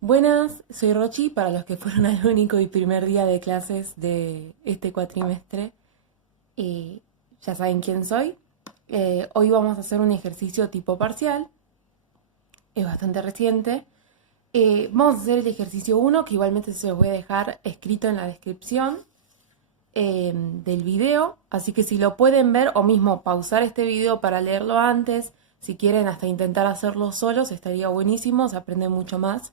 Buenas, soy Rochi, para los que fueron al único y primer día de clases de este cuatrimestre, ya saben quién soy. Hoy vamos a hacer un ejercicio tipo parcial, es bastante reciente. Vamos a hacer el ejercicio 1, que igualmente se los voy a dejar escrito en la descripción del video, así que si lo pueden ver o mismo pausar este video para leerlo antes, si quieren hasta intentar hacerlo solos, estaría buenísimo, se aprende mucho más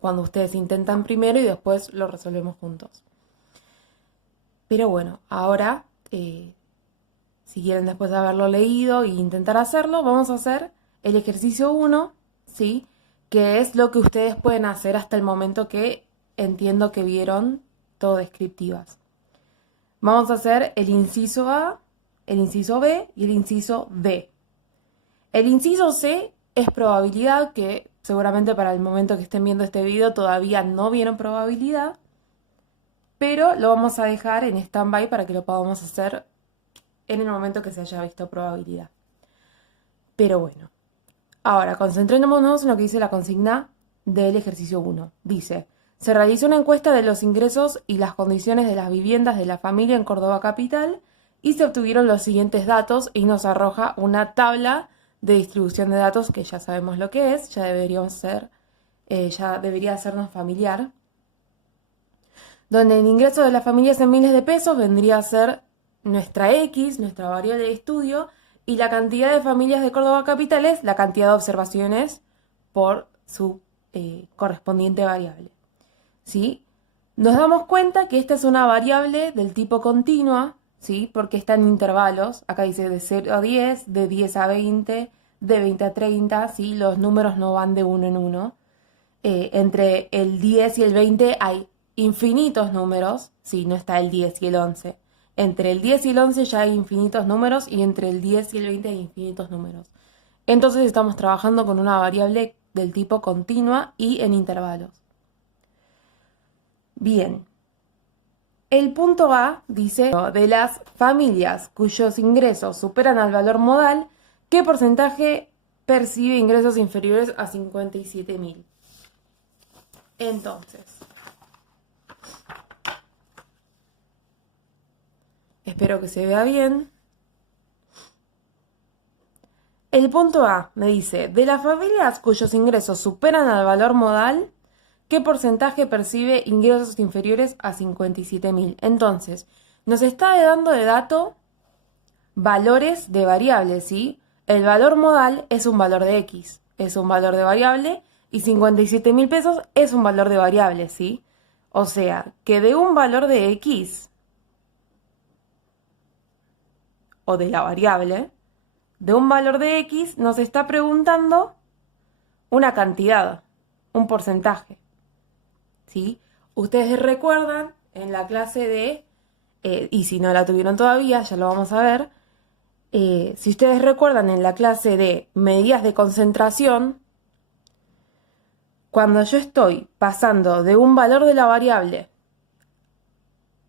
cuando ustedes intentan primero y después lo resolvemos juntos. Pero bueno, ahora, si quieren después de haberlo leído e intentar hacerlo, vamos a hacer el ejercicio 1, ¿sí? Que es lo que ustedes pueden hacer hasta el momento que entiendo que vieron todo descriptivas. Vamos a hacer el inciso A, el inciso B y el inciso D. El inciso C es probabilidad, que seguramente para el momento que estén viendo este video todavía no vieron probabilidad, pero lo vamos a dejar en stand-by para que lo podamos hacer en el momento que se haya visto probabilidad. Pero bueno, ahora concentrémonos en lo que dice la consigna del ejercicio 1. Dice: se realizó una encuesta de los ingresos y las condiciones de las viviendas de la familia en Córdoba capital y se obtuvieron los siguientes datos, y nos arroja una tabla de distribución de datos que ya sabemos lo que es, ya debería hacernos familiar, donde el ingreso de las familias en miles de pesos vendría a ser nuestra X, nuestra variable de estudio, y la cantidad de familias de Córdoba capital es la cantidad de observaciones por su correspondiente variable. ¿Sí? Nos damos cuenta que esta es una variable del tipo continua, ¿sí? Porque está en intervalos. Acá dice de 0 a 10, de 10 a 20, de 20 a 30, ¿sí? Los números no van de uno en uno. Entre el 10 y el 20 hay infinitos números, ¿sí? No está el 10 y el 11. Entre el 10 y el 11 ya hay infinitos números, y entre el 10 y el 20 hay infinitos números. Entonces estamos trabajando con una variable del tipo continua y en intervalos. Bien, el punto A dice: de las familias cuyos ingresos superan al valor modal, ¿qué porcentaje percibe ingresos inferiores a 57.000? Entonces, espero que se vea bien. El punto A me dice: de las familias cuyos ingresos superan al valor modal, ¿qué porcentaje percibe ingresos inferiores a 57.000? Entonces, nos está dando de dato valores de variables, ¿sí? El valor modal es un valor de X, es un valor de variable, y 57.000 pesos es un valor de variable, ¿sí? O sea, que de un valor de X, o de la variable, de un valor de X nos está preguntando una cantidad, un porcentaje, ¿sí? Ustedes recuerdan en la clase de, y si no la tuvieron todavía, ya lo vamos a ver, si ustedes recuerdan en la clase de medidas de concentración, cuando yo estoy pasando de un valor de la variable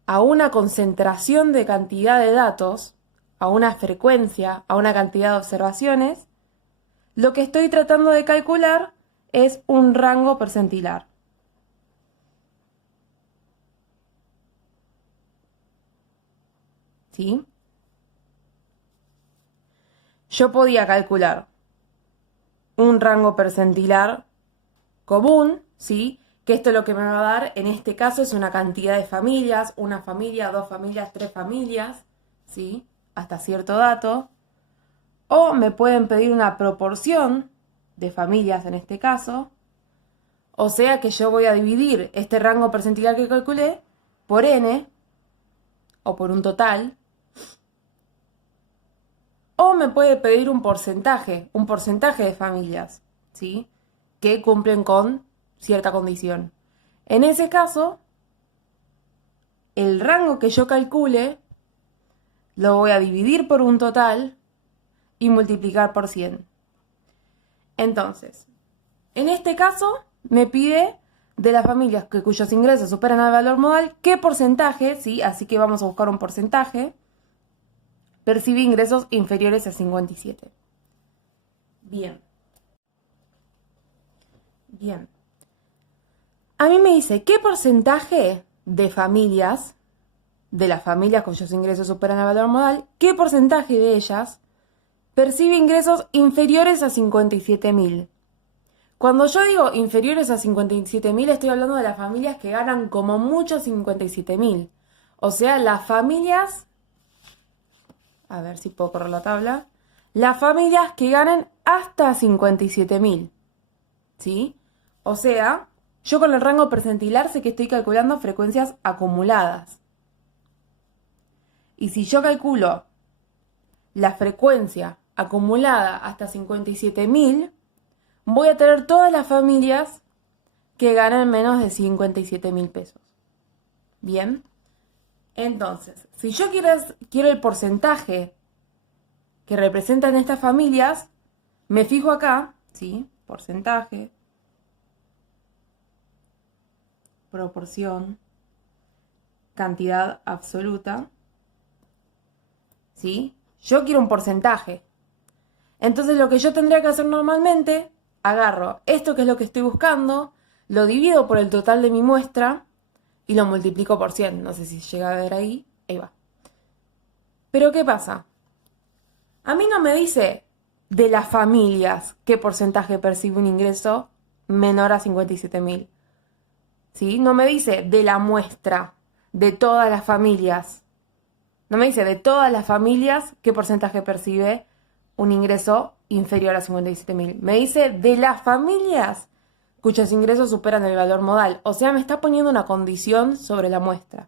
a una concentración de cantidad de datos, a una frecuencia, a una cantidad de observaciones, lo que estoy tratando de calcular es un rango percentilar. ¿Sí? Yo podía calcular un rango percentilar común, ¿sí? Que esto lo que me va a dar, en este caso, es una cantidad de familias, una familia, dos familias, tres familias, ¿sí? Hasta cierto dato. O me pueden pedir una proporción de familias en este caso. O sea que yo voy a dividir este rango percentilar que calculé por n, o por un total. O me puede pedir un porcentaje de familias, ¿sí? Que cumplen con cierta condición. En ese caso, el rango que yo calcule lo voy a dividir por un total y multiplicar por 100. Entonces, en este caso, me pide de las familias cuyos ingresos superan al valor modal, ¿qué porcentaje, sí? Así que vamos a buscar un porcentaje, percibe ingresos inferiores a 57. Bien. Bien. A mí me dice, ¿qué porcentaje de familias, de las familias cuyos ingresos superan el valor modal, qué porcentaje de ellas percibe ingresos inferiores a 57.000? Cuando yo digo inferiores a 57.000, estoy hablando de las familias que ganan como mucho 57.000. O sea, las familias, a ver si puedo correr la tabla, las familias que ganan hasta 57.000, ¿sí? O sea, yo con el rango percentilar sé que estoy calculando frecuencias acumuladas. Y si yo calculo la frecuencia acumulada hasta 57.000, voy a tener todas las familias que ganan menos de 57.000 pesos. Bien. Entonces, si yo quiero el porcentaje que representan estas familias, me fijo acá, ¿sí? Porcentaje, proporción, cantidad absoluta, ¿sí? Yo quiero un porcentaje. Entonces lo que yo tendría que hacer normalmente, agarro esto que es lo que estoy buscando, lo divido por el total de mi muestra y lo multiplico por 100. No sé si llega a ver ahí. Ahí va. Pero ¿qué pasa? A mí no me dice de las familias qué porcentaje percibe un ingreso menor a 57.000. ¿Sí? No me dice de la muestra de todas las familias. No me dice de todas las familias qué porcentaje percibe un ingreso inferior a 57.000. Me dice de las familias cuyos ingresos superan el valor modal. O sea, me está poniendo una condición sobre la muestra.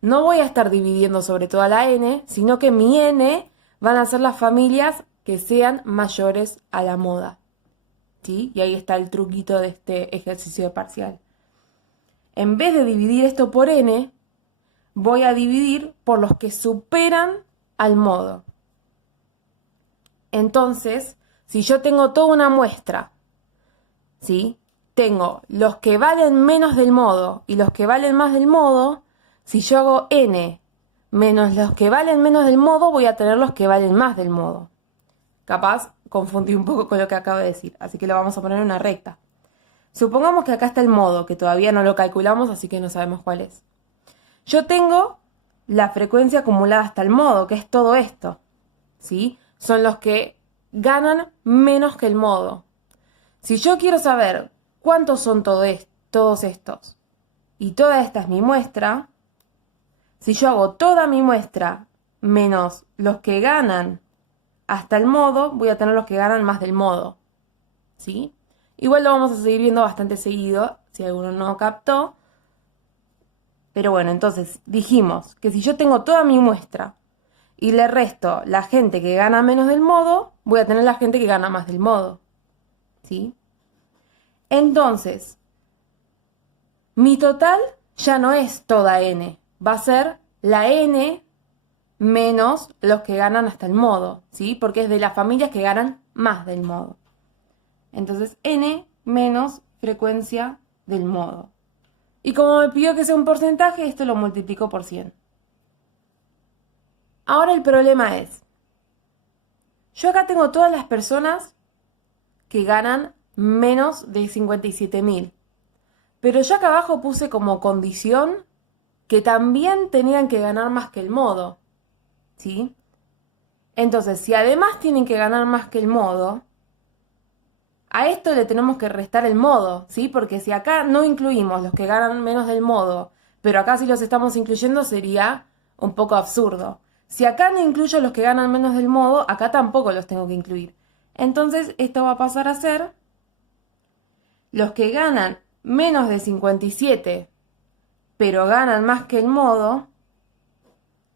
No voy a estar dividiendo sobre toda la n, sino que mi n van a ser las familias que sean mayores a la moda. ¿Sí? Y ahí está el truquito de este ejercicio de parcial. En vez de dividir esto por n, voy a dividir por los que superan al modo. Entonces, si yo tengo toda una muestra, ¿sí? Tengo los que valen menos del modo y los que valen más del modo. Si yo hago n menos los que valen menos del modo, voy a tener los que valen más del modo. Capaz confundí un poco con lo que acabo de decir, así que lo vamos a poner en una recta. Supongamos que acá está el modo, que todavía no lo calculamos, así que no sabemos cuál es. Yo tengo la frecuencia acumulada hasta el modo, que es todo esto, ¿sí? Son los que ganan menos que el modo. Si yo quiero saber cuántos son todos estos, y toda esta es mi muestra, si yo hago toda mi muestra menos los que ganan hasta el modo, voy a tener los que ganan más del modo, ¿sí? Igual lo vamos a seguir viendo bastante seguido, si alguno no captó. Pero bueno, entonces dijimos que si yo tengo toda mi muestra y le resto la gente que gana menos del modo, voy a tener la gente que gana más del modo, ¿sí? Entonces, mi total ya no es toda n, va a ser la n menos los que ganan hasta el modo, ¿sí? Porque es de las familias que ganan más del modo. Entonces, n menos frecuencia del modo. Y como me pidió que sea un porcentaje, esto lo multiplico por 100. Ahora el problema es, yo acá tengo todas las personas que ganan menos de 57.000. Pero yo acá abajo puse como condición que también tenían que ganar más que el modo, ¿sí? Entonces, si además tienen que ganar más que el modo, a esto le tenemos que restar el modo, ¿sí? Porque si acá no incluimos los que ganan menos del modo, pero acá sí los estamos incluyendo, sería un poco absurdo. Si acá no incluyo los que ganan menos del modo, acá tampoco los tengo que incluir. Entonces, esto va a pasar a ser los que ganan menos de 57, pero ganan más que el modo,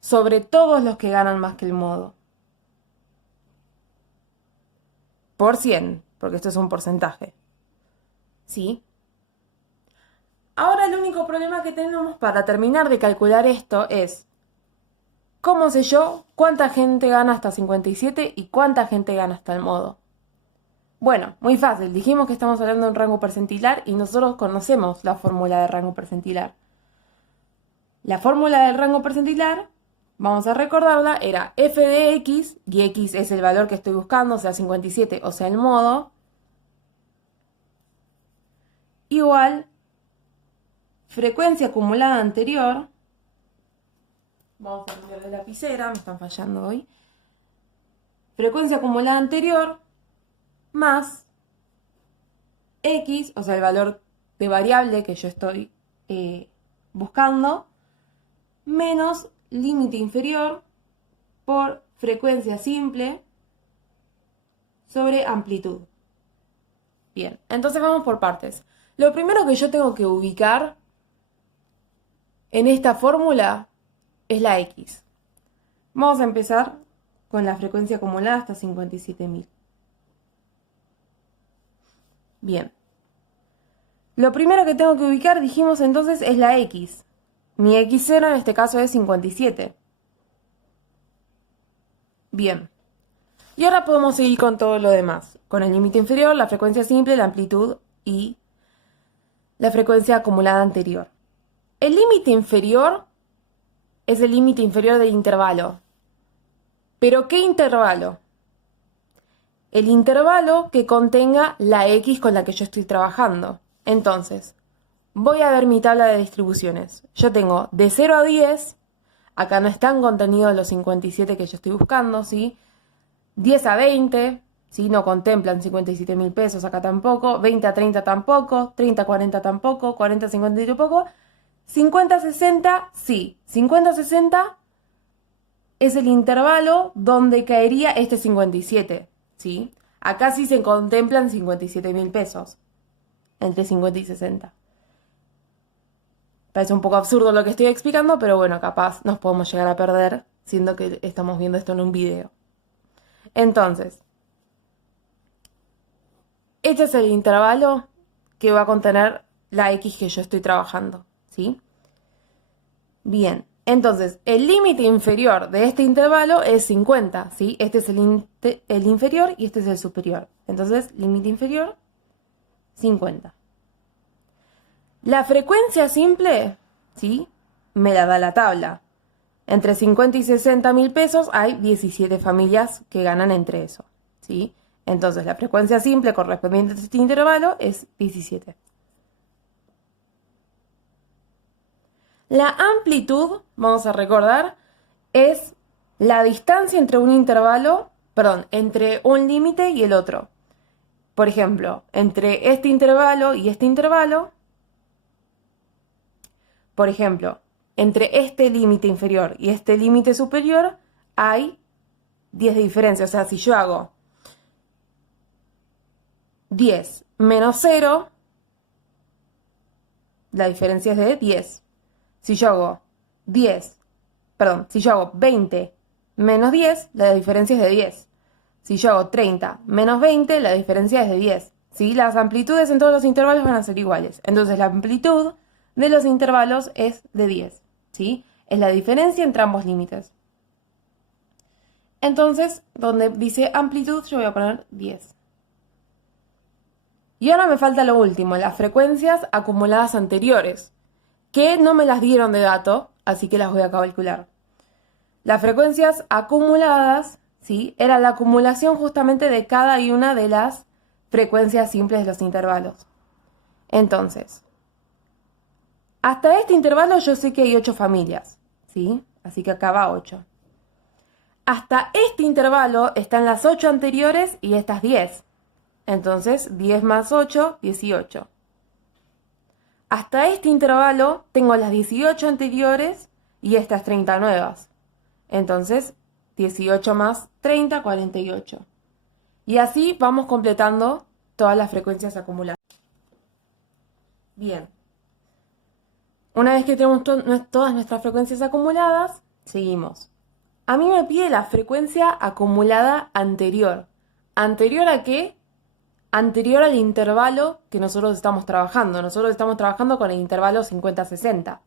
sobre todos los que ganan más que el modo. Por 100, porque esto es un porcentaje. ¿Sí? Ahora el único problema que tenemos para terminar de calcular esto es, ¿cómo sé yo cuánta gente gana hasta 57 y cuánta gente gana hasta el modo? Bueno, muy fácil. Dijimos que estamos hablando de un rango percentilar y nosotros conocemos la fórmula de rango percentilar. La fórmula del rango percentilar, vamos a recordarla, era f de x, y x es el valor que estoy buscando, sea 57 o sea el modo, igual frecuencia acumulada anterior, vamos a cambiar de lapicera, me están fallando hoy, frecuencia acumulada anterior más X, o sea, el valor de variable que yo estoy buscando, menos límite inferior por frecuencia simple sobre amplitud. Bien, entonces vamos por partes. Lo primero que yo tengo que ubicar en esta fórmula es la X. Vamos a empezar con la frecuencia acumulada hasta 57.000. Bien. Lo primero que tengo que ubicar, dijimos entonces, es la X. Mi X0 en este caso es 57. Bien. Y ahora podemos seguir con todo lo demás. Con el límite inferior, la frecuencia simple, la amplitud y la frecuencia acumulada anterior. El límite inferior es el límite inferior del intervalo. ¿Pero qué intervalo? El intervalo que contenga la X con la que yo estoy trabajando. Entonces, voy a ver mi tabla de distribuciones. Yo tengo de 0 a 10, acá no están contenidos los 57 que yo estoy buscando, ¿sí? 10 a 20, ¿sí? No contemplan 57.000 pesos, acá tampoco. 20 a 30 tampoco, 30 a 40 tampoco, 40 a 50 tampoco. 50 a 60, sí. 50 a 60 es el intervalo donde caería este 57, ¿sí? Acá sí se contemplan 57.000 pesos, entre 50 y 60. Parece un poco absurdo lo que estoy explicando, pero bueno, capaz nos podemos llegar a perder, siendo que estamos viendo esto en un video. Entonces, este es el intervalo que va a contener la X que yo estoy trabajando, ¿sí? Bien, entonces, el límite inferior de este intervalo es 50, ¿sí? Este es el inferior y este es el superior. Entonces, límite inferior, 50. La frecuencia simple, ¿sí? Me la da la tabla. Entre 50 y 60.000 pesos hay 17 familias que ganan entre eso, ¿sí? Entonces, la frecuencia simple correspondiente a este intervalo es 17. La amplitud, vamos a recordar, es la distancia entre un intervalo, perdón, entre un límite y el otro. Por ejemplo, entre este intervalo y este intervalo, por ejemplo, entre este límite inferior y este límite superior hay 10 de diferencia. O sea, si yo hago 10 menos 0, la diferencia es de 10. Si yo hago 20 menos 10, la diferencia es de 10. Si yo hago 30 menos 20, la diferencia es de 10. ¿Sí? Las amplitudes en todos los intervalos van a ser iguales. Entonces la amplitud de los intervalos es de 10. ¿Sí? Es la diferencia entre ambos límites. Entonces, donde dice amplitud, yo voy a poner 10. Y ahora me falta lo último, las frecuencias acumuladas anteriores, que no me las dieron de dato, así que las voy a calcular. Las frecuencias acumuladas, ¿sí? Era la acumulación justamente de cada una de las frecuencias simples de los intervalos. Entonces, hasta este intervalo yo sé que hay 8 familias, ¿sí? Así que acá va 8. Hasta este intervalo están las 8 anteriores y estas 10. Entonces, 10 más 8, 18. Hasta este intervalo tengo las 18 anteriores y estas 30 nuevas. Entonces, 18 más 30, 48. Y así vamos completando todas las frecuencias acumuladas. Bien. Una vez que tenemos todas nuestras frecuencias acumuladas, seguimos. A mí me pide la frecuencia acumulada anterior. ¿Anterior a qué? Anterior al intervalo que nosotros estamos trabajando. Nosotros estamos trabajando con el intervalo 50-60,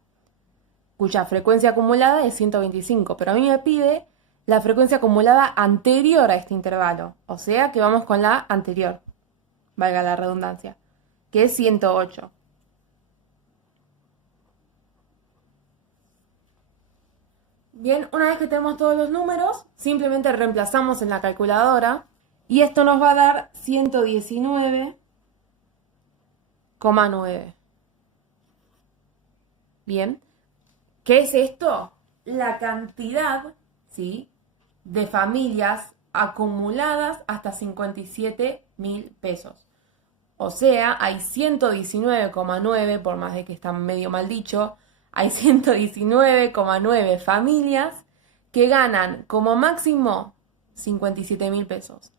cuya frecuencia acumulada es 125, pero a mí me pide la frecuencia acumulada anterior a este intervalo, o sea que vamos con la anterior, valga la redundancia, que es 108. Bien, una vez que tenemos todos los números, simplemente reemplazamos en la calculadora y esto nos va a dar 119,9. Bien. ¿Qué es esto? La cantidad, ¿sí?, de familias acumuladas hasta 57.000 pesos. O sea, hay 119,9, por más de que está medio mal dicho, hay 119,9 familias que ganan como máximo 57.000 pesos,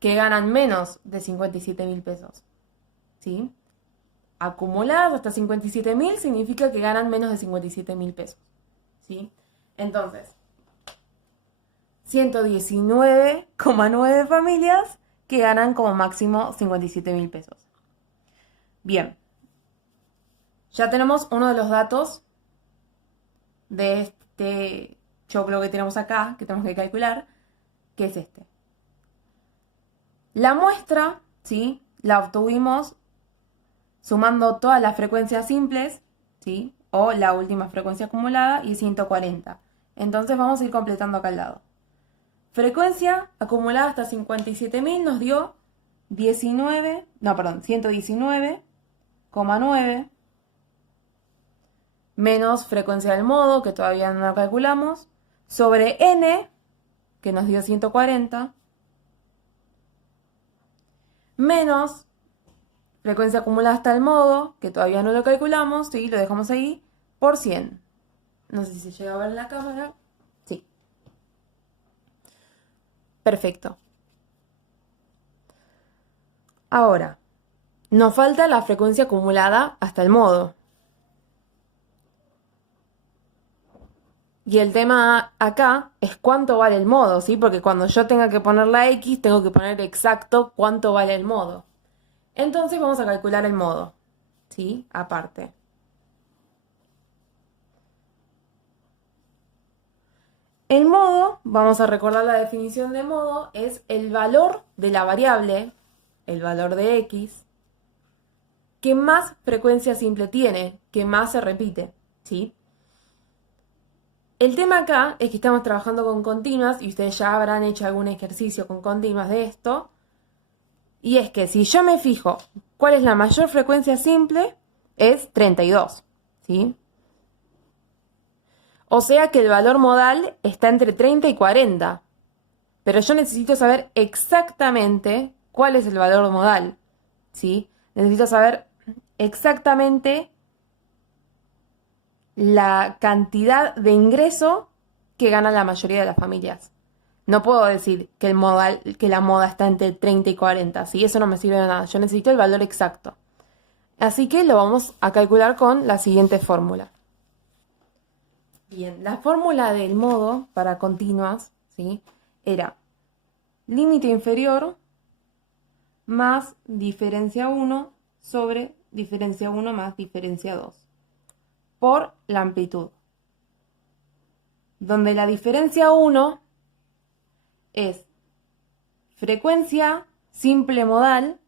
que ganan menos de 57.000 pesos. ¿Sí? Acumuladas hasta 57.000 significa que ganan menos de 57.000 pesos. ¿Sí? Entonces, 119,9 familias que ganan como máximo 57.000 pesos. Bien, ya tenemos uno de los datos de este choclo que tenemos acá, que tenemos que calcular, que es este. La muestra, ¿sí?, la obtuvimos sumando todas las frecuencias simples, ¿sí?, o la última frecuencia acumulada, y 140. Entonces vamos a ir completando acá al lado. Frecuencia acumulada hasta 57.000 nos dio 119,9 menos frecuencia del modo, que todavía no la calculamos, sobre n, que nos dio 140, menos frecuencia acumulada hasta el modo, que todavía no lo calculamos, ¿sí?, lo dejamos ahí, por 100. No sé si se llega a ver en la cámara. Sí. Perfecto. Ahora, nos falta la frecuencia acumulada hasta el modo. Y el tema acá es cuánto vale el modo, ¿sí? Porque cuando yo tenga que poner la X, tengo que poner exacto cuánto vale el modo. Entonces vamos a calcular el modo, ¿sí? Aparte. El modo, vamos a recordar la definición de modo, es el valor de la variable, el valor de X, que más frecuencia simple tiene, que más se repite, ¿sí? El tema acá es que estamos trabajando con continuas y ustedes ya habrán hecho algún ejercicio con continuas de esto. Y es que si yo me fijo cuál es la mayor frecuencia simple, es 32, ¿sí? O sea que el valor modal está entre 30 y 40. Pero yo necesito saber exactamente cuál es el valor modal, ¿sí? Necesito saber exactamente la cantidad de ingreso que gana la mayoría de las familias. No puedo decir que la moda está entre 30 y 40, ¿sí? Eso no me sirve de nada. Yo necesito el valor exacto. Así que lo vamos a calcular con la siguiente fórmula. Bien, la fórmula del modo para continuas, ¿sí?, era límite inferior más diferencia 1 sobre diferencia 1 más diferencia 2 por la amplitud. Donde la diferencia 1 es frecuencia simple modal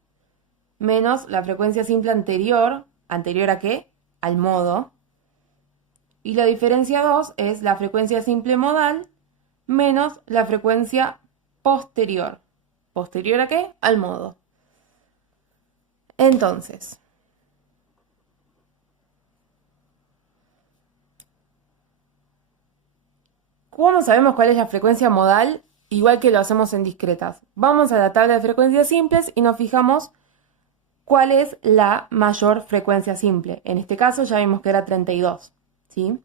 menos la frecuencia simple anterior. ¿Anterior a qué? Al modo. Y la diferencia 2 es la frecuencia simple modal menos la frecuencia posterior. ¿Posterior a qué? Al modo. Entonces, ¿cómo sabemos cuál es la frecuencia modal? Igual que lo hacemos en discretas. Vamos a la tabla de frecuencias simples y nos fijamos cuál es la mayor frecuencia simple. En este caso ya vimos que era 32, ¿sí?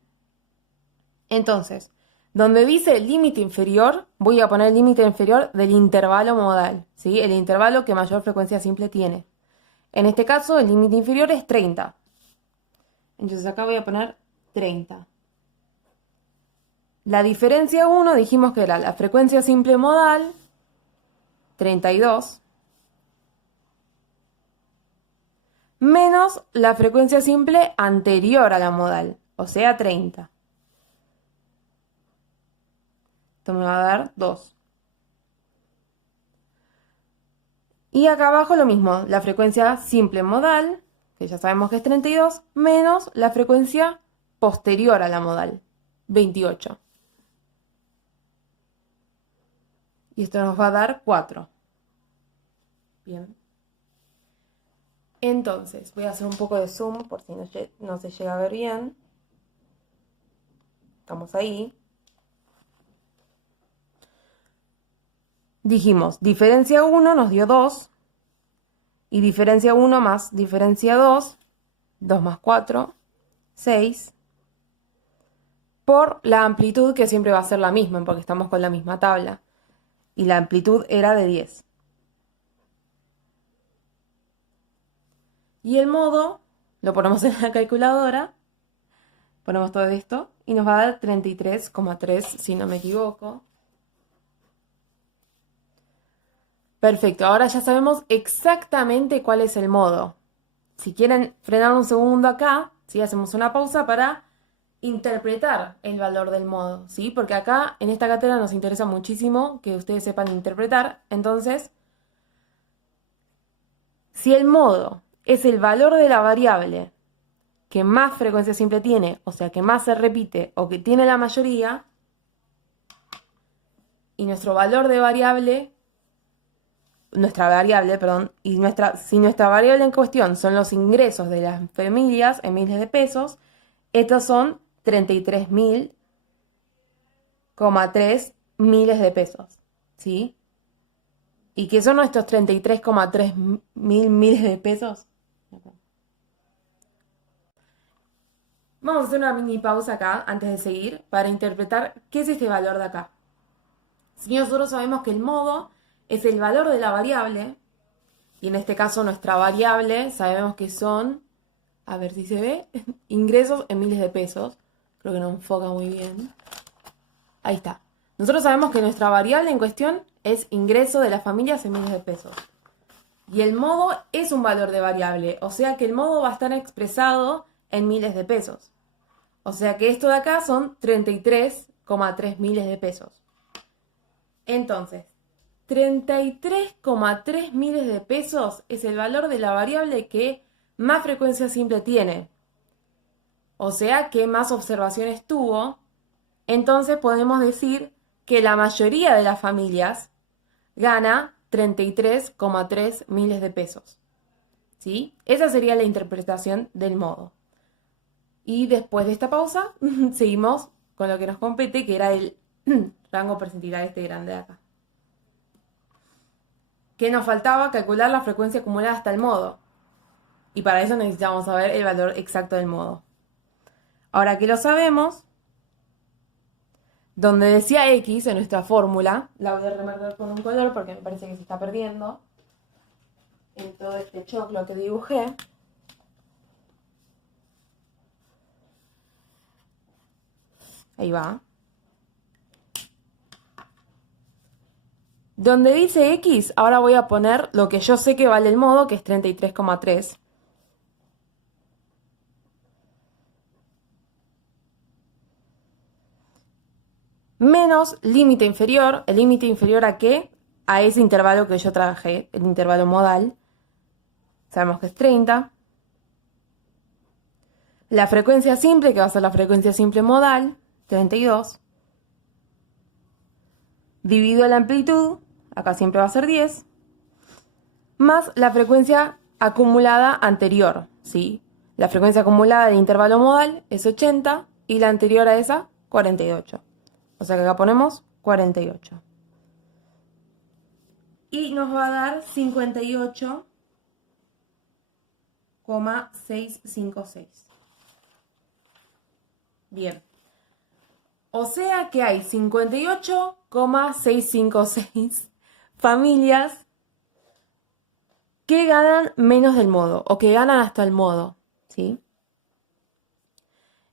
Entonces, donde dice el límite inferior, voy a poner el límite inferior del intervalo modal, ¿sí? El intervalo que mayor frecuencia simple tiene. En este caso, el límite inferior es 30. Entonces acá voy a poner 30. La diferencia 1 dijimos que era la frecuencia simple modal, 32, menos la frecuencia simple anterior a la modal, o sea 30. Esto me va a dar 2. Y acá abajo lo mismo, la frecuencia simple modal, que ya sabemos que es 32, menos la frecuencia posterior a la modal, 28. Y esto nos va a dar 4. Bien. Entonces, voy a hacer un poco de zoom por si no se llega a ver bien. Estamos ahí. Dijimos, diferencia 1 nos dio 2. Y diferencia 1 más diferencia 2, 2 más 4, 6. Por la amplitud, que siempre va a ser la misma, porque estamos con la misma tabla. Y la amplitud era de 10. Y el modo, lo ponemos en la calculadora, ponemos todo esto, y nos va a dar 33,3, si no me equivoco. Perfecto, ahora ya sabemos exactamente cuál es el modo. Si quieren frenar un segundo acá, ¿sí? Hacemos una pausa para interpretar el valor del modo, ¿sí? Porque acá en esta cátedra nos interesa muchísimo que ustedes sepan interpretar. Entonces, si el modo es el valor de la variable que más frecuencia simple tiene, o sea, que más se repite o que tiene la mayoría, y nuestro valor de variable, si nuestra variable en cuestión son los ingresos de las familias en miles de pesos, estos son 33.000,3 miles de pesos, ¿sí? ¿Y qué son nuestros 33,3 mil miles de pesos? Vamos a hacer una mini pausa acá, antes de seguir, para interpretar qué es este valor de acá. Si nosotros sabemos que el modo es el valor de la variable, y en este caso nuestra variable sabemos que son, a ver si se ve, ingresos en miles de pesos. Creo que no enfoca muy bien. Ahí está. Nosotros sabemos que nuestra variable en cuestión es ingreso de las familias en miles de pesos. Y el modo es un valor de variable, o sea que el modo va a estar expresado en miles de pesos. O sea que esto de acá son 33,3 miles de pesos. Entonces, 33,3 miles de pesos es el valor de la variable que más frecuencia simple tiene. O sea que más observaciones tuvo. Entonces podemos decir que la mayoría de las familias gana 33,3 miles de pesos. ¿Sí? Esa sería la interpretación del modo. Y después de esta pausa, seguimos con lo que nos compete, que era el rango percentil este grande de acá. ¿Qué nos faltaba? Calcular la frecuencia acumulada hasta el modo. Y para eso necesitamos saber el valor exacto del modo. Ahora que lo sabemos, donde decía X en nuestra fórmula, la voy a remarcar con un color porque me parece que se está perdiendo en todo este choclo que dibujé. Ahí va. Donde dice X, ahora voy a poner lo que yo sé que vale el modo, que es 33,3. Menos límite inferior. ¿El límite inferior a qué? A ese intervalo que yo trabajé, el intervalo modal. Sabemos que es 30. La frecuencia simple, que va a ser la frecuencia simple modal, 32. Dividido la amplitud, acá siempre va a ser 10. Más la frecuencia acumulada anterior, ¿sí? La frecuencia acumulada del intervalo modal es 80 y la anterior a esa, 48. O sea que acá ponemos 48. Y nos va a dar 58,656. Bien. O sea que hay 58,656 familias que ganan menos del modo o que ganan hasta el modo, ¿sí?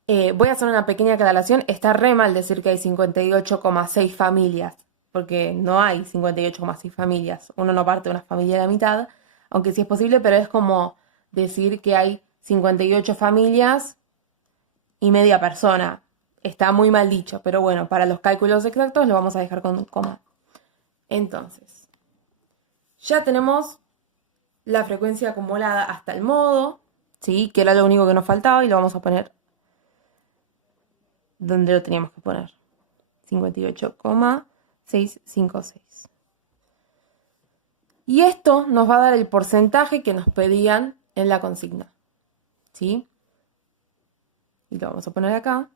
Voy a hacer una pequeña aclaración. Está re mal decir que hay 58,6 familias, porque no hay 58,6 familias. Uno no parte de una familia de la mitad, aunque sí es posible, pero es como decir que hay 58 familias y media persona. Está muy mal dicho, pero bueno, para los cálculos exactos lo vamos a dejar con un coma. Entonces, ya tenemos la frecuencia acumulada hasta el modo, ¿sí? Que era lo único que nos faltaba y lo vamos a poner donde lo teníamos que poner. 58,656. Y esto nos va a dar el porcentaje que nos pedían en la consigna, ¿sí? Y lo vamos a poner acá.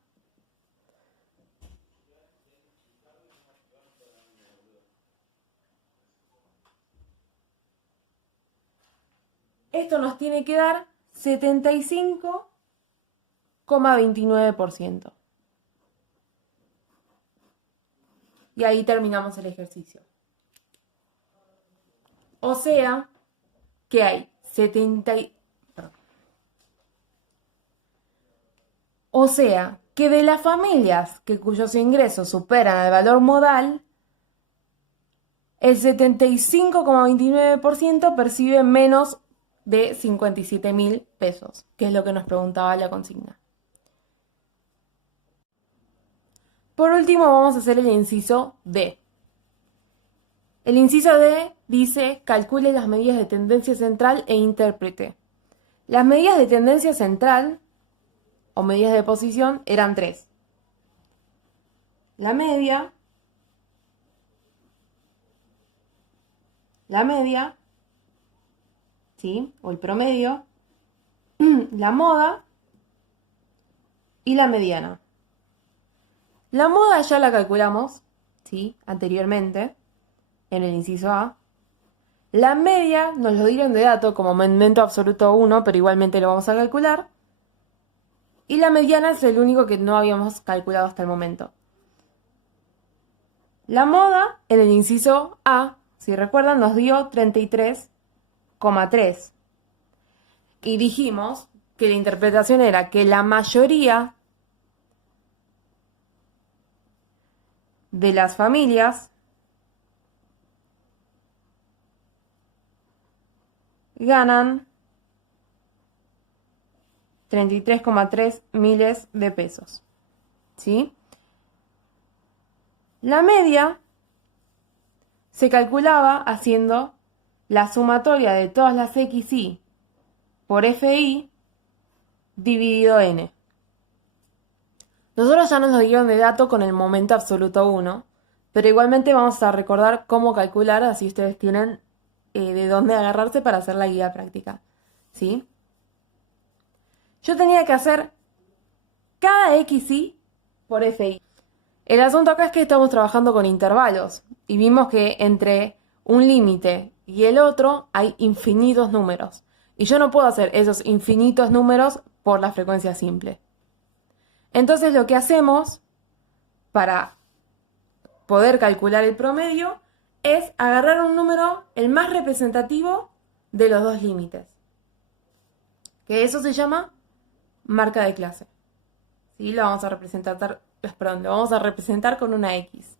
esto nos tiene que dar 75,29%. Y ahí terminamos el ejercicio. O sea, que hay O sea, que de las familias cuyos ingresos superan el valor modal, el 75,29% percibe menos de 57.000 pesos, que es lo que nos preguntaba la consigna. Por último, vamos a hacer el inciso D. El inciso D dice: calcule las medidas de tendencia central e intérprete. Las medidas de tendencia central o medidas de posición eran 3. La media, ¿sí? O el promedio, la moda y la mediana. La moda ya la calculamos, ¿sí? Anteriormente, en el inciso A. La media nos lo dieron de dato como momento absoluto 1, pero igualmente lo vamos a calcular. Y la mediana es el único que no habíamos calculado hasta el momento. La moda, en el inciso A, si recuerdan, nos dio 33,3. Y dijimos que la interpretación era que la mayoría de las familias ganan 33,3 miles de pesos. ¿Sí? La media se calculaba haciendo la sumatoria de todas las XY por FI dividido N. Nosotros ya nos lo dieron de dato con el momento absoluto 1, pero igualmente vamos a recordar cómo calcular, así ustedes tienen de dónde agarrarse para hacer la guía práctica. ¿Sí? Yo tenía que hacer cada XY por FI. El asunto acá es que estamos trabajando con intervalos y vimos que entre un límite y el otro hay infinitos números. Y yo no puedo hacer esos infinitos números por la frecuencia simple. Entonces lo que hacemos para poder calcular el promedio es agarrar un número el más representativo de los dos límites. Que eso se llama marca de clase. ¿Sí? Lo vamos a representar con una X.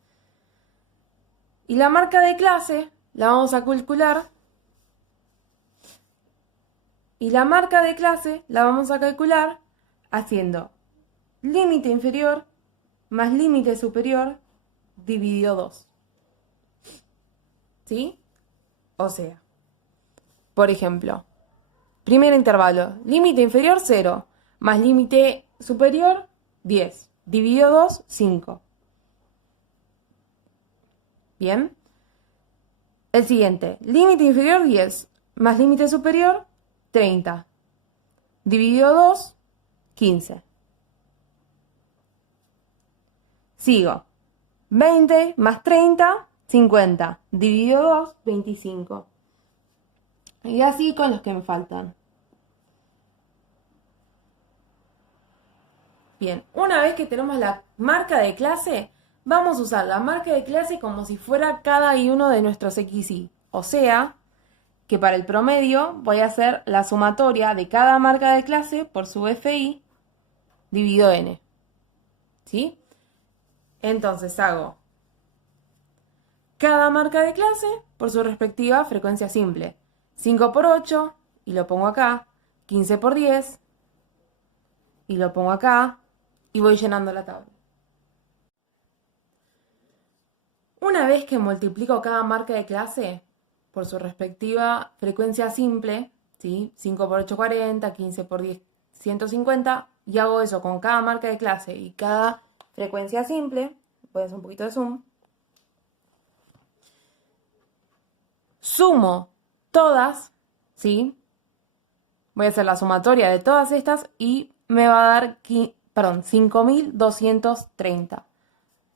Y la marca de clase la vamos a calcular. Haciendo límite inferior más límite superior dividido 2. ¿Sí? O sea, por ejemplo, primer intervalo, límite inferior 0 más límite superior 10. Dividido 2, 5. Bien. El siguiente, límite inferior 10 más límite superior 30. Dividido 2, 15. Sigo. 20 más 30, 50. Dividido 2, 25. Y así con los que me faltan. Bien, una vez que tenemos la marca de clase, vamos a usar la marca de clase como si fuera cada uno de nuestros XY. O sea, que para el promedio voy a hacer la sumatoria de cada marca de clase por su FI dividido N. ¿Sí? Entonces hago cada marca de clase por su respectiva frecuencia simple. 5 por 8, y lo pongo acá. 15 por 10, y lo pongo acá. Y voy llenando la tabla. Una vez que multiplico cada marca de clase por su respectiva frecuencia simple, ¿sí? 5 por 8, 40, 15 por 10, 150, y hago eso con cada marca de clase y cada frecuencia simple, voy a hacer un poquito de zoom, sumo todas, ¿sí? Voy a hacer la sumatoria de todas estas y me va a dar 5.230.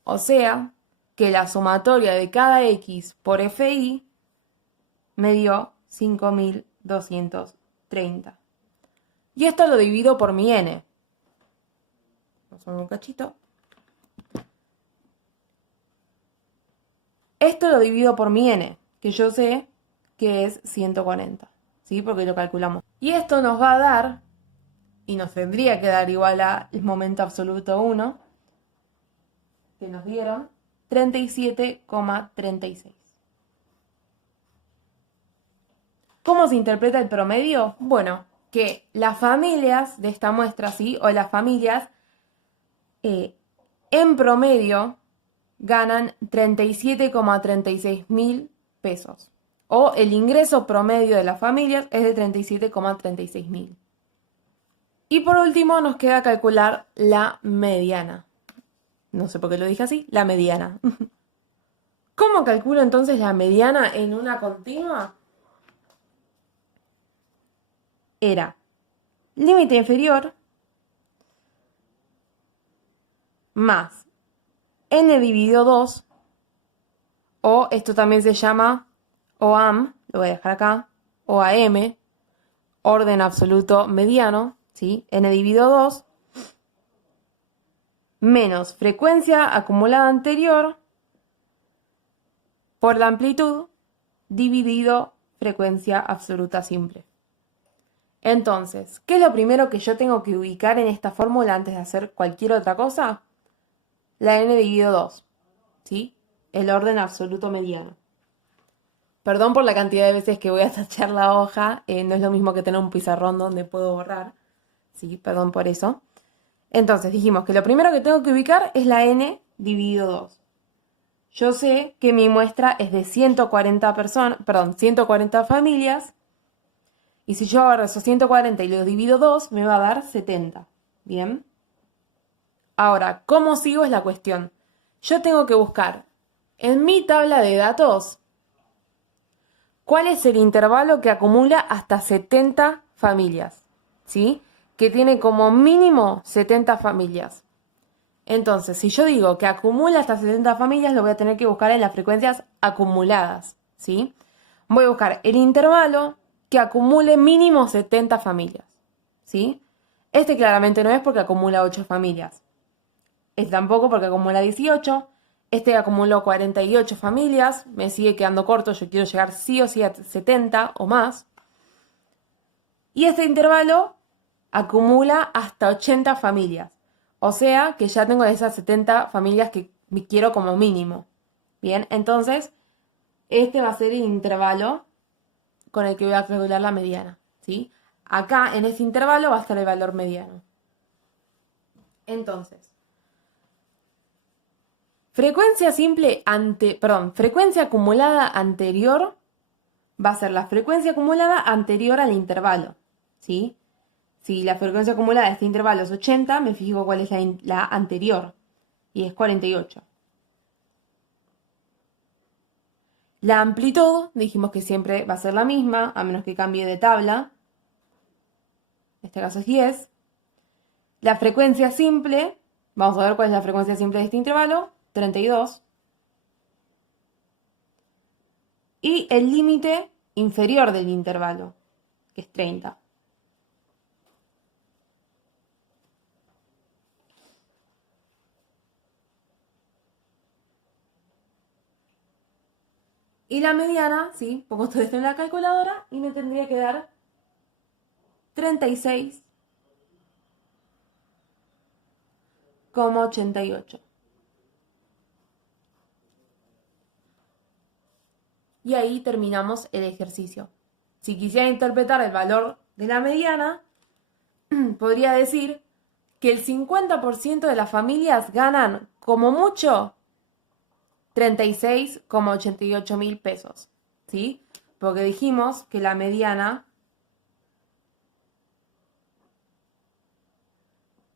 O sea que la sumatoria de cada X por FI me dio 5.230. 30. Y esto lo divido por mi n. Vamos a ver un cachito. Esto lo divido por mi n, que yo sé que es 140, ¿sí? Porque lo calculamos. Y esto nos va a dar, y nos tendría que dar igual al momento absoluto 1, que nos dieron 37,36. ¿Cómo se interpreta el promedio? Bueno, que las familias de esta muestra, ¿sí? O las familias, en promedio, ganan 37,36 mil pesos. O el ingreso promedio de las familias es de 37,36 mil. Y por último nos queda calcular la mediana. No sé por qué lo dije así, la mediana. ¿Cómo calculo entonces la mediana en una continua? Era límite inferior más n dividido 2, o esto también se llama OAM, lo voy a dejar acá, OAM, orden absoluto mediano, ¿sí? N dividido 2, menos frecuencia acumulada anterior por la amplitud dividido frecuencia absoluta simple. Entonces, ¿qué es lo primero que yo tengo que ubicar en esta fórmula antes de hacer cualquier otra cosa? La n dividido 2, ¿sí? El orden absoluto mediano. Perdón por la cantidad de veces que voy a tachar la hoja, no es lo mismo que tener un pizarrón donde puedo borrar, ¿sí? Perdón por eso. Entonces dijimos que lo primero que tengo que ubicar es la n dividido 2. Yo sé que mi muestra es de 140 familias, y si yo agarro esos 140 y los divido 2, me va a dar 70. ¿Bien? Ahora, ¿cómo sigo es la cuestión? Yo tengo que buscar en mi tabla de datos cuál es el intervalo que acumula hasta 70 familias, ¿sí? Que tiene como mínimo 70 familias. Entonces, si yo digo que acumula hasta 70 familias, lo voy a tener que buscar en las frecuencias acumuladas, ¿sí? Voy a buscar el intervalo que acumule mínimo 70 familias, ¿sí? Este claramente no es porque acumula 8 familias. Este tampoco porque acumula 18. Este acumuló 48 familias. Me sigue quedando corto. Yo quiero llegar sí o sí a 70 o más. Y este intervalo acumula hasta 80 familias. O sea que ya tengo esas 70 familias que me quiero como mínimo. Bien, entonces este va a ser el intervalo con el que voy a calcular la mediana, ¿sí? Acá en ese intervalo va a estar el valor mediano. Entonces, frecuencia acumulada anterior va a ser la frecuencia acumulada anterior al intervalo, ¿sí? Si la frecuencia acumulada de este intervalo es 80, me fijo cuál es la anterior, y es 48. La amplitud, dijimos que siempre va a ser la misma, a menos que cambie de tabla. En este caso es 10. La frecuencia simple, vamos a ver cuál es la frecuencia simple de este intervalo, 32. Y el límite inferior del intervalo, que es 30. Y la mediana, sí, pongo todo esto en la calculadora y me tendría que dar 36,88. Y ahí terminamos el ejercicio. Si quisiera interpretar el valor de la mediana, podría decir que el 50% de las familias ganan como mucho 36,88 mil pesos, ¿sí? Porque dijimos que la mediana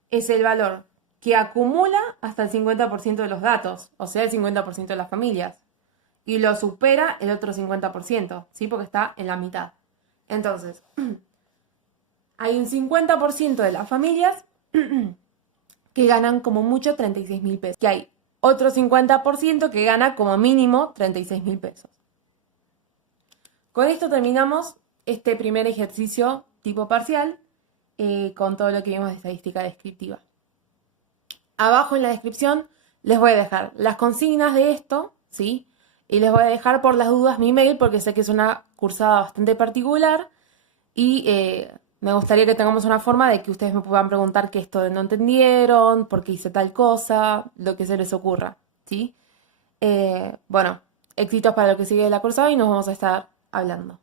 es el valor que acumula hasta el 50% de los datos, o sea, el 50% de las familias. Y lo supera el otro 50%, ¿sí? Porque está en la mitad. Entonces, hay un 50% de las familias que ganan como mucho 36 mil pesos. Que hay otro 50% que gana como mínimo 36 mil pesos. Con esto terminamos este primer ejercicio tipo parcial, con todo lo que vimos de estadística descriptiva. Abajo en la descripción les voy a dejar las consignas de esto, ¿sí? Y les voy a dejar por las dudas mi mail porque sé que es una cursada bastante particular y me gustaría que tengamos una forma de que ustedes me puedan preguntar qué esto de no entendieron, por qué hice tal cosa, lo que se les ocurra, ¿sí? Bueno, éxitos para lo que sigue de la cursada y nos vamos a estar hablando.